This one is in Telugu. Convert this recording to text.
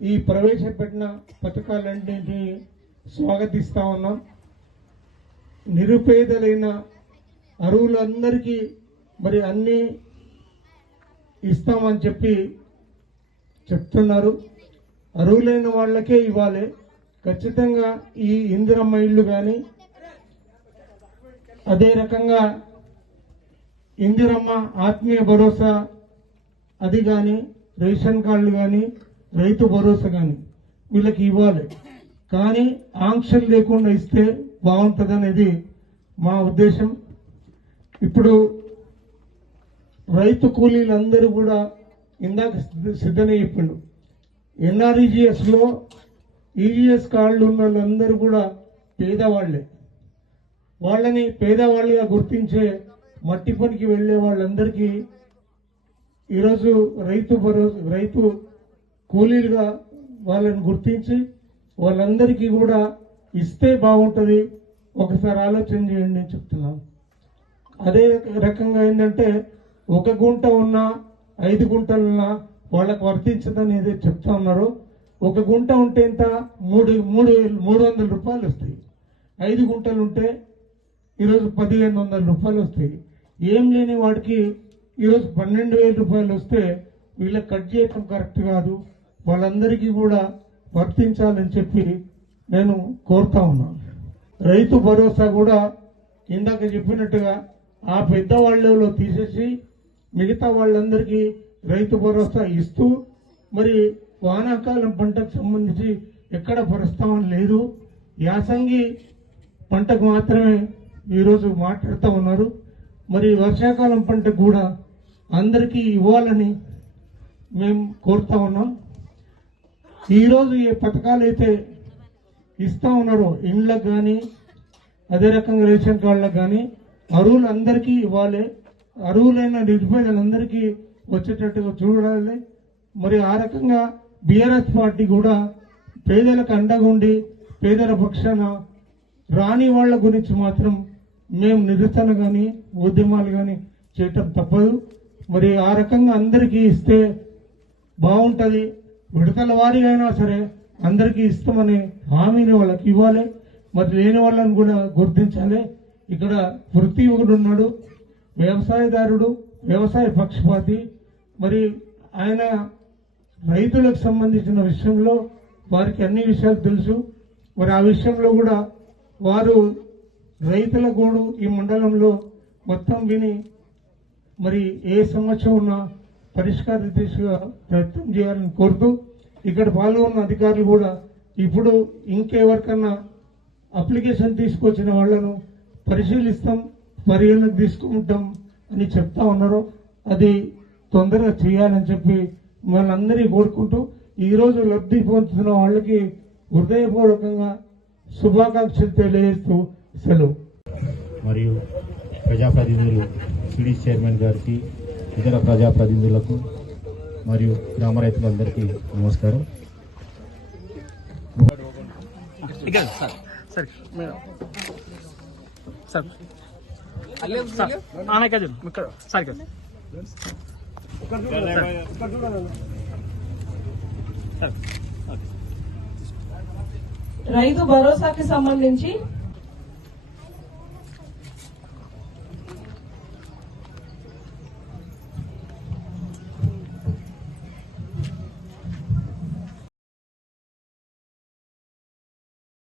ఈ ప్రవేశపెట్టిన పథకాలన్నింటినీ స్వాగతిస్తా ఉన్నాం. నిరుపేదలైన అరువులందరికీ మరి అన్నీ ఇస్తామని చెప్పి చెప్తున్నారు. అరువులైన వాళ్ళకే ఇవ్వాలి. ఖచ్చితంగా ఈ ఇందిరమ్మ ఇల్లు కానీ అదే రకంగా ఇందిరమ్మ ఆత్మీయ భరోసా అది కానీ రేషన్ కార్డులు కానీ రైతు భరోసా కానీ వీళ్ళకి ఇవ్వాలి. కానీ ఆంక్షలు లేకుండా ఇస్తే బాగుంటుంది అనేది మా ఉద్దేశం. ఇప్పుడు రైతు కూలీలందరూ కూడా ఇందాక సిద్ధ- సిద్ధనే చెప్పిండు. ఎన్ఆర్ఈజిఎస్లో ఈజీఎస్ కార్డులు ఉన్న వాళ్ళందరూ కూడా పేదవాళ్ళే. వాళ్ళని పేదవాళ్ళుగా గుర్తించే మట్టి పనికి వెళ్ళే వాళ్ళందరికీ ఈరోజు రైతు భరోసా రైతు కూలీలుగా వాళ్ళని గుర్తించి వాళ్ళందరికీ కూడా ఇస్తే బాగుంటుంది ఒకసారి ఆలోచన చేయండి అని చెప్తున్నాను. అదే రకంగా ఏంటంటే ఒక గుంట ఉన్నా ఐదు గుంటలున్నా వాళ్ళకు వర్తించదని ఏదో చెప్తా ఉన్నారు. ఒక గుంట ఉంటే ఇంత మూడు మూడు వేలు- మూడు వందల రూపాయలు వస్తాయి. ఐదు గుంటలు ఉంటే ఈరోజు పదిహేను వందల రూపాయలు వస్తాయి. ఏం లేని వాడికి ఈరోజు పన్నెండు వేల రూపాయలు వస్తే వీళ్ళకి కట్ చేయటం కరెక్ట్ కాదు. వాళ్ళందరికీ కూడా వర్తించాలని చెప్పి నేను కోరుతా ఉన్నాను రైతు భరోసా కూడా ఇందాక చెప్పినట్టుగా ఆ పెద్ద వాళ్ళలో తీసేసి మిగతా వాళ్ళందరికీ రైతు భరోసా ఇస్తూ మరి వానాకాలం పంటకు సంబంధించి ఎక్కడ ప్రస్తావన లేదు. యాసంగి పంటకు మాత్రమే ఈరోజు మాట్లాడుతూ ఉన్నారు. మరి వర్షాకాలం పంటకు కూడా అందరికీ ఇవ్వాలని మేము కోరుతా ఉన్నాం. ఈరోజు ఏ పథకాలు అయితే ఇస్తా ఉన్నారో ఇండ్లకు కానీ అదే రకంగా రేషన్ కార్డులకు కానీ అరువులందరికీ ఇవ్వాలి. అరువులైన నిరుపేదలందరికీ వచ్చేటట్టుగా చూడాలి. మరి ఆ రకంగా బీఆర్ఎస్ పార్టీ కూడా పేదలకు అండగా ఉండి పేదల పక్షాన రాని వాళ్ళ గురించి మాత్రం మేము నిరసన కానీ ఉద్యమాలు కానీ చేయటం తప్పదు. మరి ఆ రకంగా అందరికీ ఇస్తే బాగుంటుంది. విడతల వారీగా అయినా సరే అందరికీ ఇస్తామని హామీని వాళ్ళకి ఇవ్వాలి. మరి లేని వాళ్ళని కూడా గుర్తించాలి. ఇక్కడ వృత్తి ఒకడు ఉన్నాడు వ్యవసాయదారుడు వ్యవసాయ పక్షపాతి. మరి ఆయన రైతులకు సంబంధించిన విషయంలో వారికి అన్ని విషయాలు తెలుసు. మరి ఆ విషయంలో కూడా వారు రైతుల గోడు ఈ మండలంలో మొత్తం విని మరి ఏ సంవత్సరం ఉన్నా పరిష్కార దిశగా ప్రయత్నం చేయాలని కోరుతూ ఇక్కడ పాల్గొన్న అధికారులు కూడా ఇప్పుడు ఇంకెవరికన్నా అప్లికేషన్ తీసుకొచ్చిన వాళ్ళను పరిశీలిస్తాం పరిగణకు తీసుకుంటాం అని చెప్తా ఉన్నారు. అది తొందరగా చేయాలని చెప్పి మనందరి కోరుకుంటూ ఈరోజు లబ్ధి పొందుతున్న వాళ్ళకి హృదయపూర్వకంగా శుభాకాంక్షలు తెలియజేస్తూ సెలవు. మరియు ప్రజాప్రతినిధులు సిడీ చైర్మన్ గారికి ఇతర ప్రజాప్రతినిధులకు మరియు గ్రామ రైతులందరికీ నమస్కారం. ఇక్కడ సార్. సరే మేడం. సార్. సార్ ఆమె కాదు ఇక్కడ. సార్ ఇక్కడ. సార్ రైతు భరోసాకి సంబంధించి